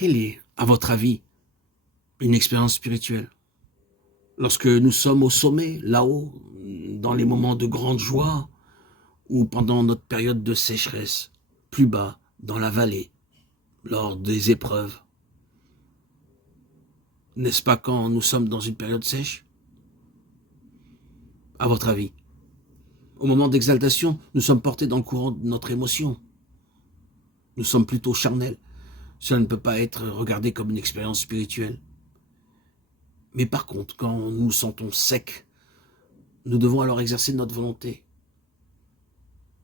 Quelle est, à votre avis, une expérience spirituelle? Lorsque nous sommes au sommet, là-haut, dans les moments de grande joie, ou pendant notre période de sécheresse, plus bas, dans la vallée, lors des épreuves. N'est-ce pas quand nous sommes dans une période sèche? À votre avis? Au moment d'exaltation, nous sommes portés dans le courant de notre émotion. Nous sommes plutôt charnels. Cela ne peut pas être regardé comme une expérience spirituelle. Mais par contre, quand nous nous sentons secs, nous devons alors exercer notre volonté.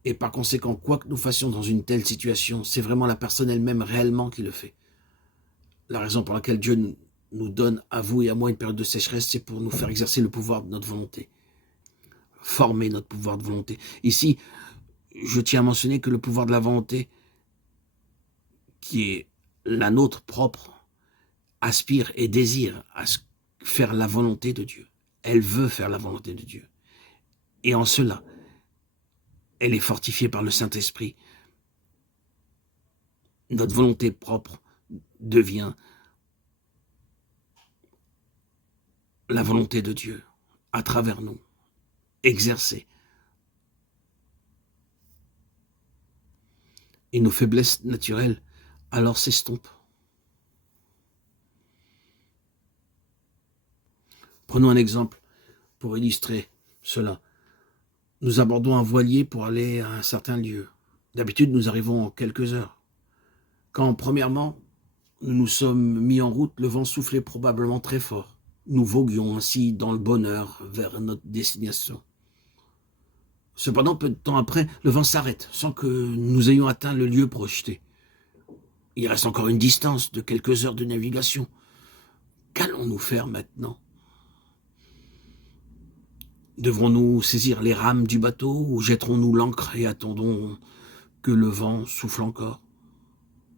Et par conséquent, quoi que nous fassions dans une telle situation, c'est vraiment la personne elle-même réellement qui le fait. La raison pour laquelle Dieu nous donne, à vous et à moi, une période de sécheresse, c'est pour nous faire exercer le pouvoir de notre volonté. Former notre pouvoir de volonté. Ici, je tiens à mentionner que le pouvoir de la volonté, qui est la nôtre propre, aspire et désire à faire la volonté de Dieu. Elle veut faire la volonté de Dieu. Et en cela, elle est fortifiée par le Saint-Esprit. Notre volonté propre devient la volonté de Dieu à travers nous, exercée. Et nos faiblesses naturelles alors s'estompent. Prenons un exemple pour illustrer cela. Nous abordons un voilier pour aller à un certain lieu. D'habitude, nous arrivons en quelques heures. Quand, premièrement, nous nous sommes mis en route, le vent soufflait probablement très fort. Nous voguions ainsi dans le bonheur vers notre destination. Cependant, peu de temps après, le vent s'arrête, sans que nous ayons atteint le lieu projeté. Il reste encore une distance de quelques heures de navigation. Qu'allons-nous faire maintenant? Devrons-nous saisir les rames du bateau ou jetterons-nous l'ancre et attendons que le vent souffle encore?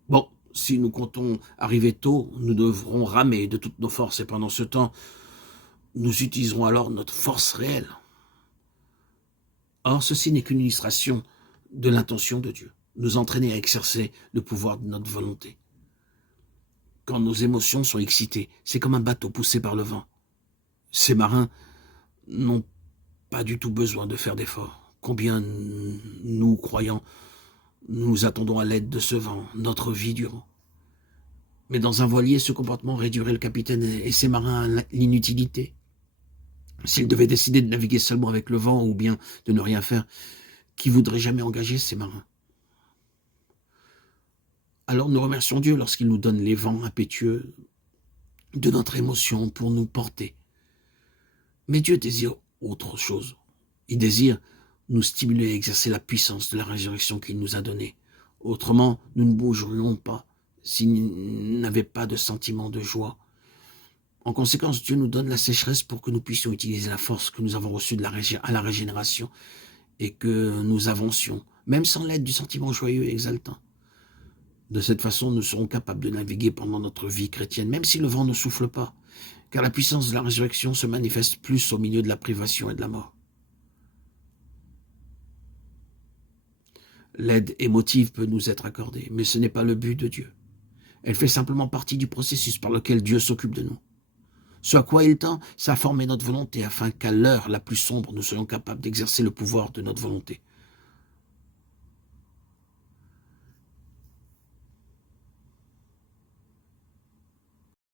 Bon, si nous comptons arriver tôt, nous devrons ramer de toutes nos forces et pendant ce temps, nous utiliserons alors notre force réelle. Or, ceci n'est qu'une illustration de l'intention de Dieu, nous entraîner à exercer le pouvoir de notre volonté. Quand nos émotions sont excitées, c'est comme un bateau poussé par le vent. Ces marins n'ont pas du tout besoin de faire d'efforts. Combien nous, croyants, nous attendons à l'aide de ce vent, notre vie durant. Mais dans un voilier, ce comportement réduirait le capitaine et ses marins à l'inutilité. S'ils devaient décider de naviguer seulement avec le vent ou bien de ne rien faire, qui voudrait jamais engager ces marins? Alors nous remercions Dieu lorsqu'il nous donne les vents impétueux de notre émotion pour nous porter. Mais Dieu désire autre chose. Il désire nous stimuler à exercer la puissance de la résurrection qu'il nous a donnée. Autrement, nous ne bougerions pas s'il n'avait pas de sentiment de joie. En conséquence, Dieu nous donne la sécheresse pour que nous puissions utiliser la force que nous avons reçue à la régénération et que nous avancions, même sans l'aide du sentiment joyeux et exaltant. De cette façon, nous serons capables de naviguer pendant notre vie chrétienne, même si le vent ne souffle pas, car la puissance de la résurrection se manifeste plus au milieu de la privation et de la mort. L'aide émotive peut nous être accordée, mais ce n'est pas le but de Dieu. Elle fait simplement partie du processus par lequel Dieu s'occupe de nous. Ce à quoi il tend, c'est à former notre volonté afin qu'à l'heure la plus sombre, nous soyons capables d'exercer le pouvoir de notre volonté.